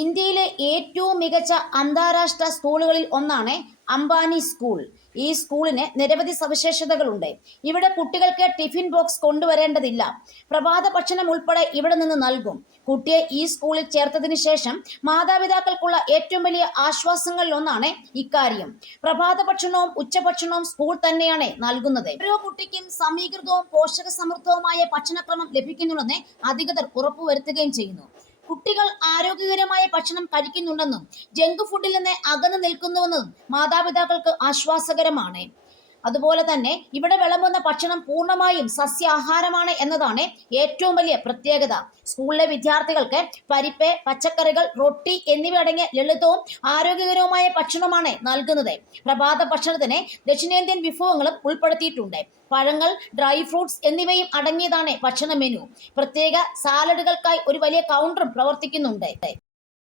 ഇന്ത്യയിലെ ഏറ്റവും മികച്ച അന്താരാഷ്ട്ര സ്കൂളുകളിൽ ഒന്നാണ് അംബാനി സ്കൂൾ. ഈ സ്കൂളിന് നിരവധി സവിശേഷതകളുണ്ട്. ഇവിടെ കുട്ടികൾക്ക് ടിഫിൻ ബോക്സ് കൊണ്ടുവരേണ്ടതില്ല. പ്രഭാത ഭക്ഷണം ഉൾപ്പെടെ ഇവിടെ നിന്ന് നൽകും. കുട്ടിയെ ഈ സ്കൂളിൽ ചേർത്തതിനു ശേഷം മാതാപിതാക്കൾക്കുള്ള ഏറ്റവും വലിയ ആശ്വാസങ്ങളിൽ ഒന്നാണ് ഇക്കാര്യം. പ്രഭാത ഭക്ഷണവും ഉച്ചഭക്ഷണവും സ്കൂൾ തന്നെയാണ് നൽകുന്നത്. ഓരോ കുട്ടിക്കും സമീകൃതവും പോഷക സമൃദ്ധവുമായ ഭക്ഷണക്രമം ലഭിക്കുന്നുണ്ടെന്ന് അധികൃതർ ഉറപ്പുവരുത്തുകയും ചെയ്യുന്നു. കുട്ടികൾ ആരോഗ്യകരമായ ഭക്ഷണം കഴിക്കുന്നുണ്ടെന്നും ജങ്ക് ഫുഡിൽ നിന്ന് അകന്നു നിൽക്കുന്നുവെന്നും മാതാപിതാക്കൾക്ക് ആശ്വാസകരമാണ്. അതുപോലെ തന്നെ ഇവിടെ വിളമ്പുന്ന ഭക്ഷണം പൂർണ്ണമായും സസ്യാഹാരമാണ് എന്നതാണ് ഏറ്റവും വലിയ പ്രത്യേകത. സ്കൂളിലെ വിദ്യാർത്ഥികൾക്ക് പരിപ്പ്, പച്ചക്കറികൾ, റൊട്ടി എന്നിവ അടങ്ങിയ ലളിതവും ആരോഗ്യകരവുമായ ഭക്ഷണമാണ് നൽകുന്നത്. പ്രഭാത ഭക്ഷണത്തിന് ദക്ഷിണേന്ത്യൻ വിഭവങ്ങളും ഉൾപ്പെടുത്തിയിട്ടുണ്ട്. പഴങ്ങൾ, ഡ്രൈ ഫ്രൂട്ട്സ് എന്നിവയും അടങ്ങിയതാണ് ഭക്ഷണ മെനു. പ്രത്യേക സാലഡുകൾക്കായി ഒരു വലിയ കൗണ്ടറും പ്രവർത്തിക്കുന്നുണ്ട്.